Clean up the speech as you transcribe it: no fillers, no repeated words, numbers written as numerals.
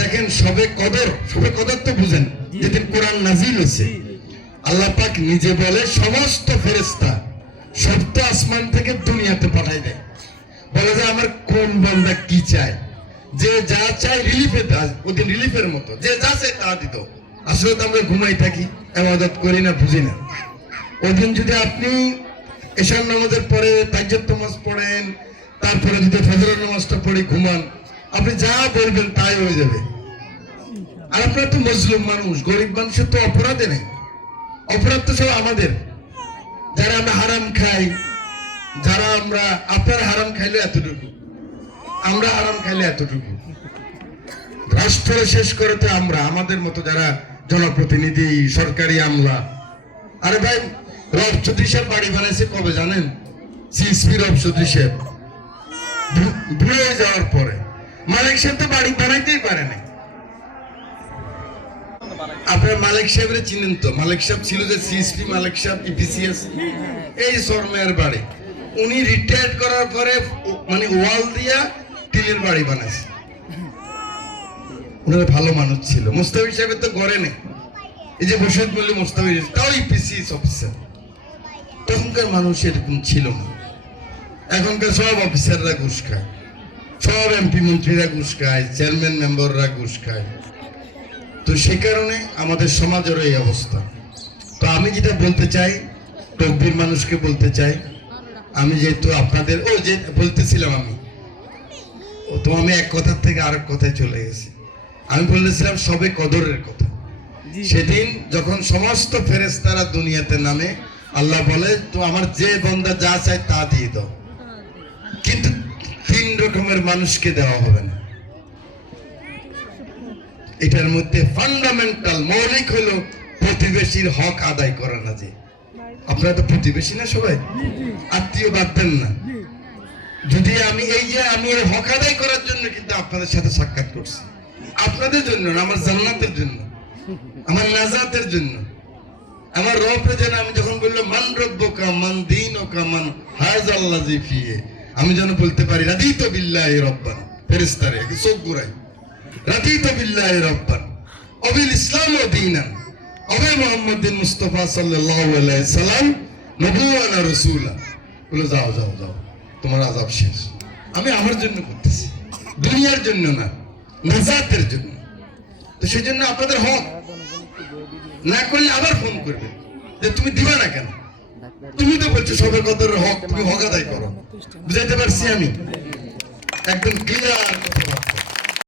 দেখেন সবে কদর তো বুঝেন, যেদিন কোরআন নাজিল হয়েছে আল্লাহ পাক নিজে বলে সমস্ত ফেরেশতা সপ্ত আসমান থেকে দুনিয়াতে পাঠাই দেয়, বলে যে আমার কোন বান্দা কি চায়, যে যা চায় রিলিফে দেয়, ওদিন রিলিফের মতো যে যা চায় তা দিত। আসলে তো আমরা ঘুমাই থাকি, ইবাদত করি না, বুঝি না। ওদিন যদি আপনি এশার নামাজের পরে তাহাজ্জুদ নামাজ পড়েন, তারপরে যদি ফজরের নামাজটা পড়ে ঘুমান, আপনি যা বলবেন তাই হয়ে যাবে। আর আপনারা তো মজলুম মানুষ, গরিব মানুষের তো অপরাধে নেই, অপরাধ তো সব আমাদের, যারা আমরা হারাম খাই, যারা আমরা, আপনার হারাম খাইলে এতটুকু, আমরা হারাম খাইলে এতটুকু, রাষ্ট্র শেষ করতে আমরা, আমাদের মতো যারা জনপ্রতিনিধি, সরকারি আমলা। আরে ভাই, রব চৌধুরী সাহেব বাড়ি বানাইছে কবে জানেন? সিএসপি রব চৌধুরী সাহেব ভুলে যাওয়ার পরে। মালিক সাহেব তো বাড়ি বানাইতেই পারে না। আপনার মালিক সাহেবের চিনেন তো? মালিক সাহেব ছিল যে সিএসপি মালিক সাহেব, ইপিসিএস, এই শর্মের বাড়ি। উনি রিটায়ার করার পরে মানে ওয়াল দিয়া টিনের বাড়ি বানাইছে। উনারা ভালো মানুষ ছিল। মুস্তাফিজ সাহেবের তো গড়ে নেই, এই যে বসির বললে মুস্তাফিজ, তাও ইপিসিএস অফিসার। তখনকার মানুষ এরকম ছিল না। এখনকার সব অফিসাররা ঘুষ খায়, সব এমপি মন্ত্রীরা ঘুষ খায়, চেয়ারম্যান মেম্বাররা ঘুষ খায়। তো সেই কারণে আমাদের সমাজের এই অবস্থা। তো আমি যেটা বলতে চাই, তকবীর মানুষকে বলতে চাই, আমি যেহেতু আপনাদের ও যে বলতেছিলাম আমি এক কথার থেকে আরেক কথায় চলে গেছি। আমি বলেছিলাম সবে কদরের কথা। সেদিন যখন সমস্ত ফেরেশতারা দুনিয়াতে নামে, আল্লাহ বলে তো আমার যে বান্দা যা চায় তা দিয়ে দাও, কিন্তু 3 রকমের মানুষকে দেওয়া হবে না। এটার মধ্যে ফান্ডামেন্টাল মৌলিক হলো প্রতিবেশীর হক আদায় করা না। যে আপনারা তো প্রতিবেশী না সবাই, আত্মীয় বাদ দেন না। যদি আমি আমি হক আদায় করার জন্য কিন্তু আপনাদের সাথে সাক্ষাৎ করছি, আপনাদের জন্য, আমার জান্নাতের জন্য, আমার নাজাতের জন্য, আমার রবের জন্য। আমি যখন বললাম মান রব্বুকা মান দীনুকা মান হাযাল্লাযী ফিহি, আমি যেন বলতে পারি রাদিতু বিল্লাহি রাব্বান। ফেরেশতারে চোখ ঘুরাই, রাদিতু বিল্লাহি রাব্বান ওয়াবিল ইসলাম দীনান ওয়া মুহাম্মাদিন মুস্তাফা সাল্লাল্লাহু আলাইহি সাল্লাম নবুওয়ান ওয়া রাসূলা। বলে যাও যাও যাও, তোমার আযাব শেষ। আমি আমার জন্য করতেছি, দুনিয়ার জন্য না, নাজাতের জন্য। তো সেজন্য আপনাদের হক না করলে আবার ফোন করবে যে তুমি দিবা না কেন, তুমি তো বলছো সবে কদরের হক, তুমি হক আদায় করো। বুঝাইতে পারছি আমি? একদম ক্লিয়ার কথা।